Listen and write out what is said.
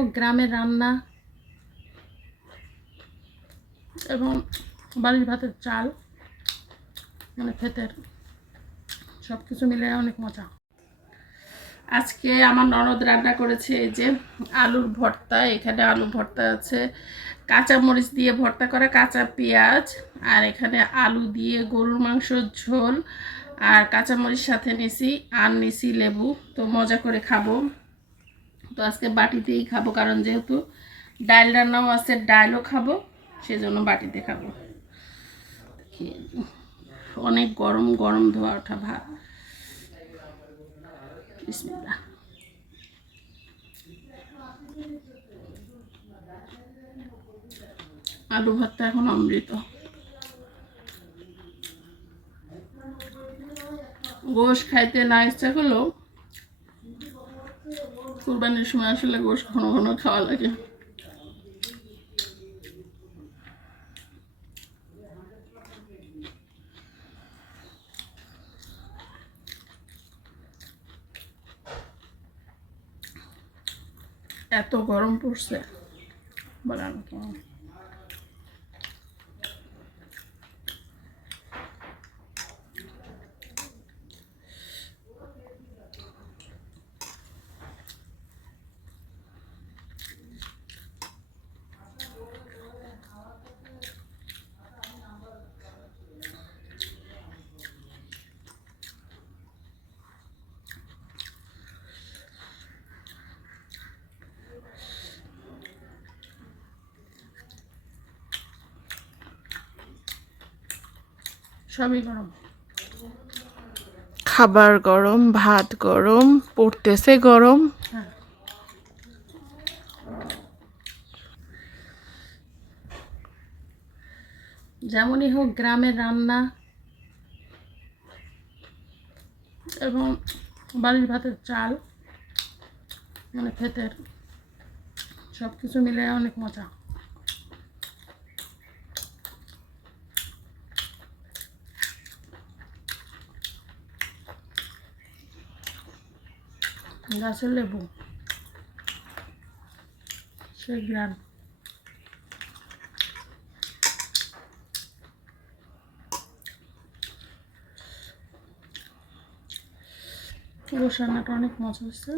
হোক গ্রামের রান্না এবং বাড়ির ভাতের চাল মানে ক্ষেতের সব কিছু মিলে অনেক মজা। আজকে আমার ননদ রান্না করেছে এই যে আলুর ভর্তা। এখানে আলু ভর্তা আছে, কাঁচা মরিচ দিয়ে ভর্তা করা, কাঁচা পেঁয়াজ, আর এখানে আলু দিয়ে গরুর মাংসর ঝোল, আর কাঁচা মরিচ সাথে নিছি, আর নিছি লেবু। তো মজা করে খাবো। তো আজকে বাটিতেই খাবো, কারণ যেহেতু ডাল রান্নাও আছে, ডালও খাবো, সেজন্য বাটিতে খাবো। অনেক গরম গরম ধোয়া ওঠা ভাত। বিসমিল্লাহ। আলু ভর্তা এখন অমৃত। গোশ খাইতে না ইচ্ছা করলেও কুরবানির সময় আসলে গোশ ঘন ঘন খাওয়া লাগে। এত গরম পড়ছে বলার মতো। সবই গরম, খাবার গরম, ভাত গরম, পড়তেছে গরম। হ্যাঁ। যেমনই হোক গ্রামের রান্না এবং বাড়ির ভাতের চাল মানে ক্ষেতের সব কিছু মিলে অনেক মজা। গাছের লেবু সেই গ্রাম। গোশ রান্নাটা অনেক মজা হচ্ছে।